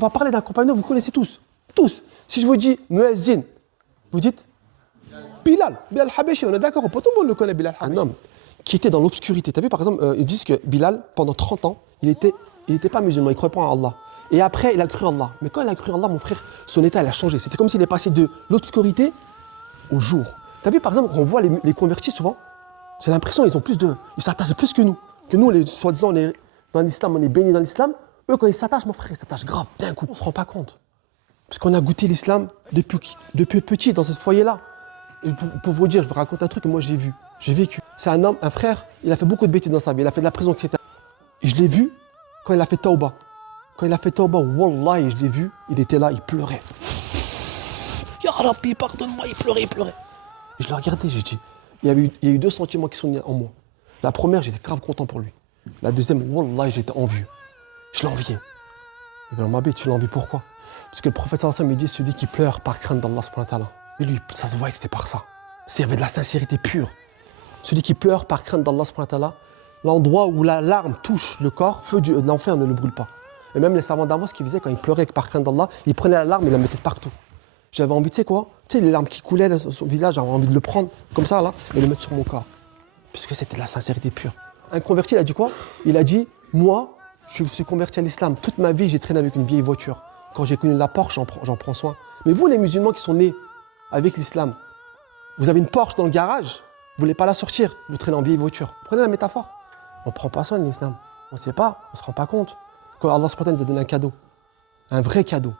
On va parler d'un compagnon, vous connaissez tous. Tous. Si je vous dis Muezzin, vous dites Bilal. Bilal Habeshi, on est d'accord, tout le monde le connaît, Bilal Habeshi. Un homme qui était dans l'obscurité. Tu as vu, par exemple, ils disent que Bilal, pendant 30 ans, il était pas musulman, il ne croyait pas en Allah. Et après, il a cru en Allah. Mais quand il a cru en Allah, mon frère, son état, il a changé. C'était comme s'il est passé de l'obscurité au jour. Tu as vu, par exemple, quand on voit les convertis souvent, j'ai l'impression ils s'attachent plus que nous. Que nous, soi-disant, on est dans l'islam, on est bénis dans l'islam. Eux, quand ils s'attachent, mon frère, ils s'attachent grave, d'un coup. On ne se rend pas compte. Parce qu'on a goûté l'islam depuis petit, dans ce foyer-là. Et pour vous dire, je vous raconte un truc que moi j'ai vu. J'ai vécu. C'est un homme, un frère, il a fait beaucoup de bêtises dans sa vie. Il a fait de la prison, etc. Et je l'ai vu quand il a fait Tauba. Quand il a fait Tauba, Wallah, je l'ai vu, il était là, il pleurait. Ya Rabbi, pardonne-moi, il pleurait. Et je l'ai regardé, j'ai dit, il y a eu deux sentiments qui sont nés en moi. La première, j'étais grave content pour lui. La deuxième, Wallah, j'étais envieux. Je l'enviais. Et bien, Mabé, tu l'envies pourquoi? Parce que le prophète sallallahu alayhi wa sallam, il dit, celui qui pleure par crainte d'Allah subhanahu wa ta'ala. Mais lui, ça se voyait que c'était par ça. Il y avait de la sincérité pure. Celui qui pleure par crainte d'Allah subhanahu wa ta'ala, l'endroit où la larme touche le corps, feu de l'enfer ne le brûle pas. Et même les savants d'avant, ce qu'ils faisaient quand ils pleuraient par crainte d'Allah, ils prenaient la larme et la mettaient partout. J'avais envie, tu sais quoi? Tu sais, les larmes qui coulaient dans son visage, j'avais envie de le prendre comme ça, là, et le mettre sur mon corps. Puisque c'était de la sincérité pure. Un converti, il a dit quoi? Il a dit, moi, je suis converti à l'islam. Toute ma vie, j'ai traîné avec une vieille voiture. Quand j'ai connu la Porsche, j'en prends soin. Mais vous, les musulmans qui sont nés avec l'islam, vous avez une Porsche dans le garage, vous ne voulez pas la sortir, vous traînez en vieille voiture. Prenez la métaphore. On ne prend pas soin de l'islam. On ne sait pas, on ne se rend pas compte. Quand Allah subhanahu wa ta'ala nous a donné un cadeau, un vrai cadeau.